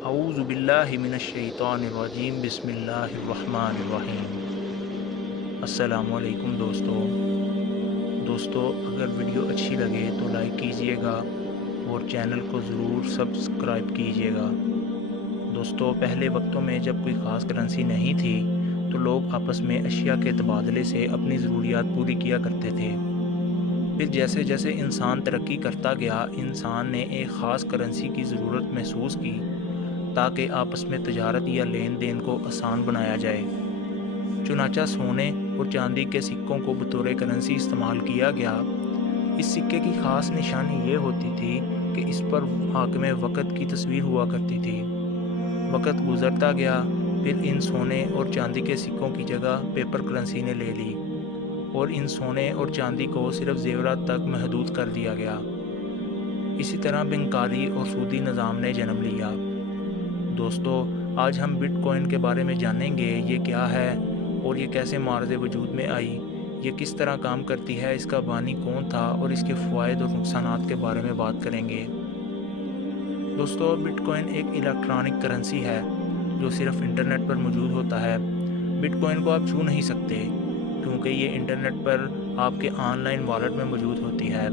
اعوذ باللہ من الشیطان الرجیم بسم اللہ الرحمن الرحیم۔ السلام علیکم دوستو اگر ویڈیو اچھی لگے تو لائک کیجئے گا اور چینل کو ضرور سبسکرائب کیجئے گا۔ دوستو پہلے وقتوں میں جب کوئی خاص کرنسی نہیں تھی تو لوگ آپس میں اشیاء کے تبادلے سے اپنی ضروریات پوری کیا کرتے تھے۔ پھر جیسے جیسے انسان ترقی کرتا گیا، انسان نے ایک خاص کرنسی کی ضرورت محسوس کی تاکہ آپس میں تجارت یا لین دین کو آسان بنایا جائے۔ چنانچہ سونے اور چاندی کے سکوں کو بطور کرنسی استعمال کیا گیا۔ اس سکے کی خاص نشانی یہ ہوتی تھی کہ اس پر حاکم وقت کی تصویر ہوا کرتی تھی۔ وقت گزرتا گیا، پھر ان سونے اور چاندی کے سکوں کی جگہ پیپر کرنسی نے لے لی اور ان سونے اور چاندی کو صرف زیورات تک محدود کر دیا گیا۔ اسی طرح بینکاری اور سودی نظام نے جنم لیا۔ دوستو آج ہم بٹ کوائن کے بارے میں جانیں گے، یہ کیا ہے اور یہ کیسے معرض وجود میں آئی، یہ کس طرح کام کرتی ہے، اس کا بانی کون تھا اور اس کے فوائد اور نقصانات کے بارے میں بات کریں گے۔ دوستو بٹ کوائن ایک الیکٹرانک کرنسی ہے جو صرف انٹرنیٹ پر موجود ہوتا ہے۔ بٹ کوائن کو آپ چھو نہیں سکتے کیونکہ یہ انٹرنیٹ پر آپ کے آن لائن والیٹ میں موجود ہوتی ہے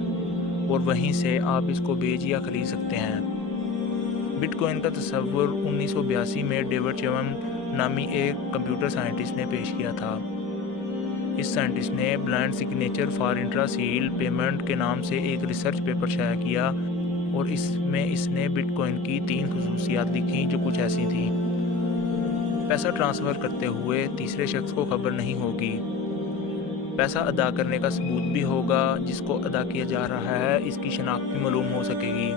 اور وہیں سے آپ اس کو بیچ یا خرید سکتے ہیں۔ بٹ کوائن کا تصور 1982 میں ڈیوڈ چیون نامی ایک کمپیوٹر سائنٹسٹ نے پیش کیا تھا۔ اس سائنٹسٹ نے blind signature for untraceable payment کے نام سے ایک ریسرچ پیپر شائع کیا اور اس میں اس نے بٹ کوائن کی 3 خصوصیات لکھیں جو کچھ ایسی تھیں۔ پیسہ ٹرانسفر کرتے ہوئے تیسرے شخص کو خبر نہیں ہوگی۔ پیسہ ادا کرنے کا ثبوت بھی ہوگا، جس کو ادا کیا جا رہا ہے اس کی شناخت بھی معلوم ہو سکے گی۔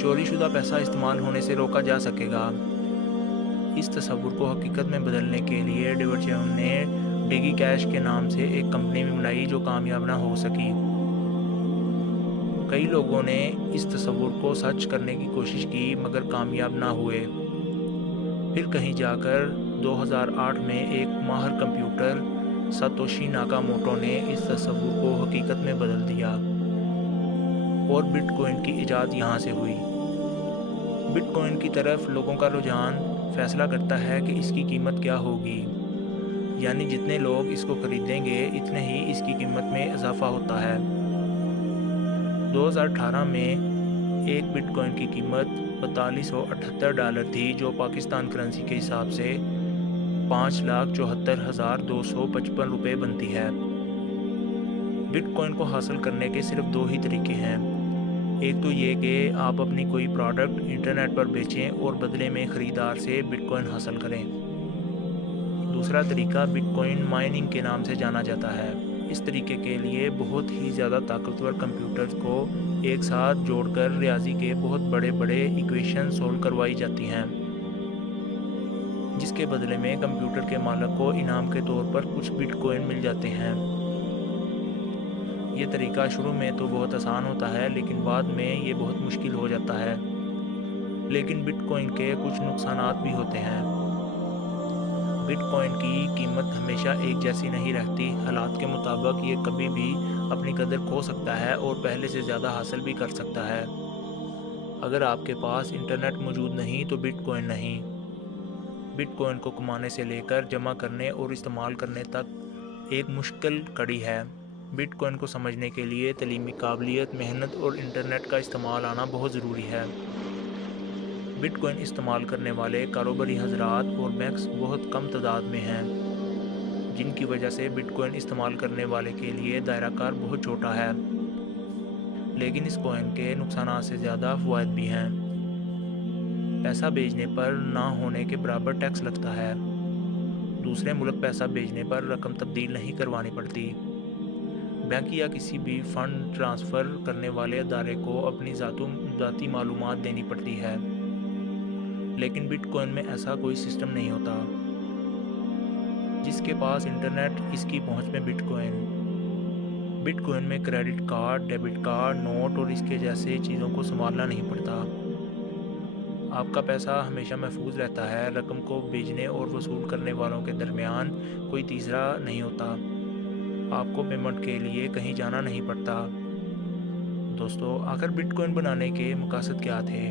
چوری شدہ پیسہ استعمال ہونے سے روکا جا سکے گا۔ اس تصور کو حقیقت میں بدلنے کے لیے ڈیوڈ چیون نے ڈیگی کیش کے نام سے ایک کمپنی بھی بنائی جو کامیاب نہ ہو سکی۔ کئی لوگوں نے اس تصور کو سچ کرنے کی کوشش کی مگر کامیاب نہ ہوئے۔ پھر کہیں جا کر 2008 میں ایک ماہر کمپیوٹر ساتوشی ناکاموٹو نے اس تصور کو حقیقت میں بدل دیا اور بٹ کوائن کی ایجاد یہاں سے ہوئی۔ بٹ کوائن کی طرف لوگوں کا رجحان فیصلہ کرتا ہے کہ اس کی قیمت کیا ہوگی، یعنی جتنے لوگ اس کو خریدیں گے اتنے ہی اس کی قیمت میں اضافہ ہوتا ہے۔ 2018 میں ایک بٹ کوائن کی قیمت $4278 تھی جو پاکستان کرنسی کے حساب سے 5,74,255 روپے بنتی ہے۔ بٹ کوائن کو حاصل کرنے کے صرف 2 ہی طریقے ہیں۔ ایک تو یہ کہ آپ اپنی کوئی پروڈکٹ انٹرنیٹ پر بیچیں اور بدلے میں خریدار سے بٹ کوائن حاصل کریں۔ دوسرا طریقہ بٹ کوائن مائننگ کے نام سے جانا جاتا ہے۔ اس طریقے کے لیے بہت ہی زیادہ طاقتور کمپیوٹرز کو ایک ساتھ جوڑ کر ریاضی کے بہت بڑے ایکویشن سولو کروائی جاتی ہیں، جس کے بدلے میں کمپیوٹر کے مالک کو انعام کے طور پر کچھ بٹ کوائن مل جاتے ہیں۔ یہ طریقہ شروع میں تو بہت آسان ہوتا ہے لیکن بعد میں یہ بہت مشکل ہو جاتا ہے۔ لیکن بٹ کوائن کے کچھ نقصانات بھی ہوتے ہیں۔ بٹ کوائن کی قیمت ہمیشہ ایک جیسی نہیں رہتی، حالات کے مطابق یہ کبھی بھی اپنی قدر کھو سکتا ہے اور پہلے سے زیادہ حاصل بھی کر سکتا ہے۔ اگر آپ کے پاس انٹرنیٹ موجود نہیں تو بٹ کوائن نہیں۔ بٹ کوائن کو کمانے سے لے کر جمع کرنے اور استعمال کرنے تک ایک مشکل کڑی ہے۔ بٹ کوائن کو سمجھنے کے لیے تعلیمی قابلیت، محنت اور انٹرنیٹ کا استعمال آنا بہت ضروری ہے۔ بٹ کوائن استعمال کرنے والے کاروباری حضرات اور بینکس بہت کم تعداد میں ہیں، جن کی وجہ سے بٹ کوائن استعمال کرنے والے کے لیے دائرہ کار بہت چھوٹا ہے۔ لیکن اس کوائن کے نقصانات سے زیادہ فوائد بھی ہیں۔ پیسہ بھیجنے پر نہ ہونے کے برابر ٹیکس لگتا ہے۔ دوسرے ملک پیسہ بھیجنے پر رقم تبدیل نہیں کروانی پڑتی۔ بینک یا کسی بھی فنڈ ٹرانسفر کرنے والے ادارے کو اپنی ذاتی معلومات دینی پڑتی ہے۔ لیکن بٹ کوائن میں ایسا کوئی سسٹم نہیں ہوتا۔ جس کے پاس انٹرنیٹ، اس کی پہنچ میں بٹ کوائن۔ بٹ کوائن میں credit card, debit card, note اور اس کے جیسے چیزوں کو سنبھالنا نہیں پڑتا۔ آپ کا پیسہ ہمیشہ محفوظ رہتا ہے۔ رقم کو بھیجنے اور وصول کرنے والوں کے درمیان کوئی تیسرا نہیں ہوتا۔ آپ کو پیمنٹ کے لیے کہیں جانا نہیں پڑتا۔ دوستو آخر بٹ کوائن بنانے کے مقاصد کیا تھے؟